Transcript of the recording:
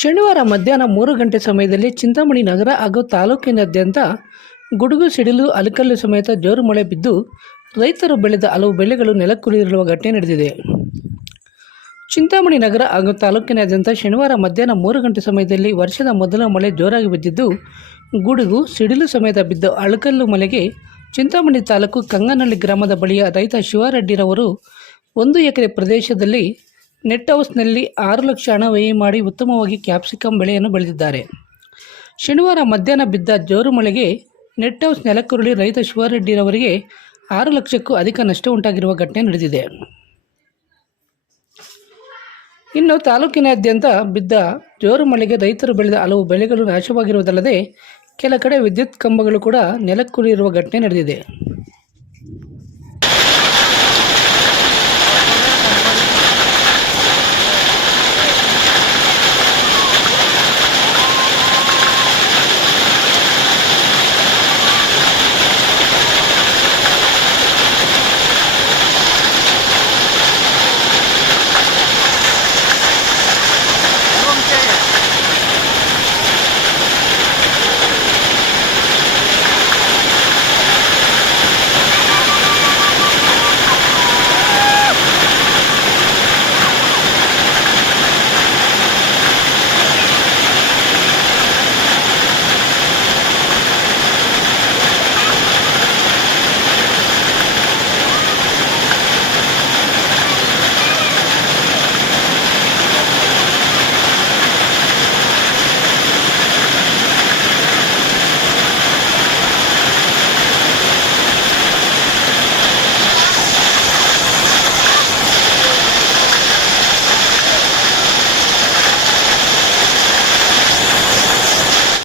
ಶನಿವಾರ ಮಧ್ಯಾಹ್ನ 3 ಗಂಟೆ ಸಮಯದಲ್ಲಿ ಚಿಂತಾಮಣಿ ನಗರ ಹಾಗೂ ತಾಲೂಕಿನಾದ್ಯಂತ ಗುಡುಗು ಸಿಡಿಲು ಅಲಕಲ್ಲು ಸಮೇತ ಜೋರು ಮಳೆ ಬಿದ್ದು ರೈತರು ಬೆಳೆದ ಹಲವು ಬೆಳೆಗಳು ನೆಲಕ್ಕುರಿದಿರುವ ಘಟನೆ ನಡೆದಿದೆ. ಚಿಂತಾಮಣಿ ನಗರ ಹಾಗೂ ತಾಲೂಕಿನಾದ್ಯಂತ ಶನಿವಾರ ಮಧ್ಯಾಹ್ನ 3 ಗಂಟೆ ಸಮಯದಲ್ಲಿ ವರ್ಷದ ಮೊದಲ ಮಳೆ ಜೋರಾಗಿ ಬಿದ್ದಿದ್ದು, ಗುಡುಗು ಸಿಡಿಲು ಸಮೇತ ಬಿದ್ದ ಅಳಕಲ್ಲು ಮಳೆಗೆ ಚಿಂತಾಮಣಿ ತಾಲೂಕು ಕಂಗನಹಳ್ಳಿ ಗ್ರಾಮದ ಬಳಿಯ ರೈತ ಶಿವಾರೆಡ್ಡಿರವರು 1 ಎಕರೆ ಪ್ರದೇಶದಲ್ಲಿ ನೆಟ್ ಹೌಸ್ನಲ್ಲಿ 6 ಲಕ್ಷ ಹಣ ವ್ಯಯ ಮಾಡಿ ಉತ್ತಮವಾಗಿ ಕ್ಯಾಪ್ಸಿಕಮ್ ಬೆಳೆಯನ್ನು ಬೆಳೆದಿದ್ದಾರೆ. ಶನಿವಾರ ಮಧ್ಯಾಹ್ನ ಬಿದ್ದ ಜೋರು ಮಳೆಗೆ ನೆಟ್ ಹೌಸ್ ನೆಲಕ್ಕುರುಳಿ ರೈತ ಶಿವಾರೆಡ್ಡಿರವರಿಗೆ 6 ಲಕ್ಷಕ್ಕೂ ಅಧಿಕ ನಷ್ಟ ಉಂಟಾಗಿರುವ ಘಟನೆ ನಡೆದಿದೆ. ಇನ್ನು ತಾಲೂಕಿನಾದ್ಯಂತ ಬಿದ್ದ ಜೋರು ಮಳೆಗೆ ರೈತರು ಬೆಳೆದ ಹಲವು ಬೆಳೆಗಳು ನಾಶವಾಗಿರುವುದಲ್ಲದೆ ಕೆಲ ಕಡೆ ವಿದ್ಯುತ್ ಕಂಬಗಳು ಕೂಡ ನೆಲಕ್ಕುರಿದಿರುವ ಘಟನೆ ನಡೆದಿದೆ.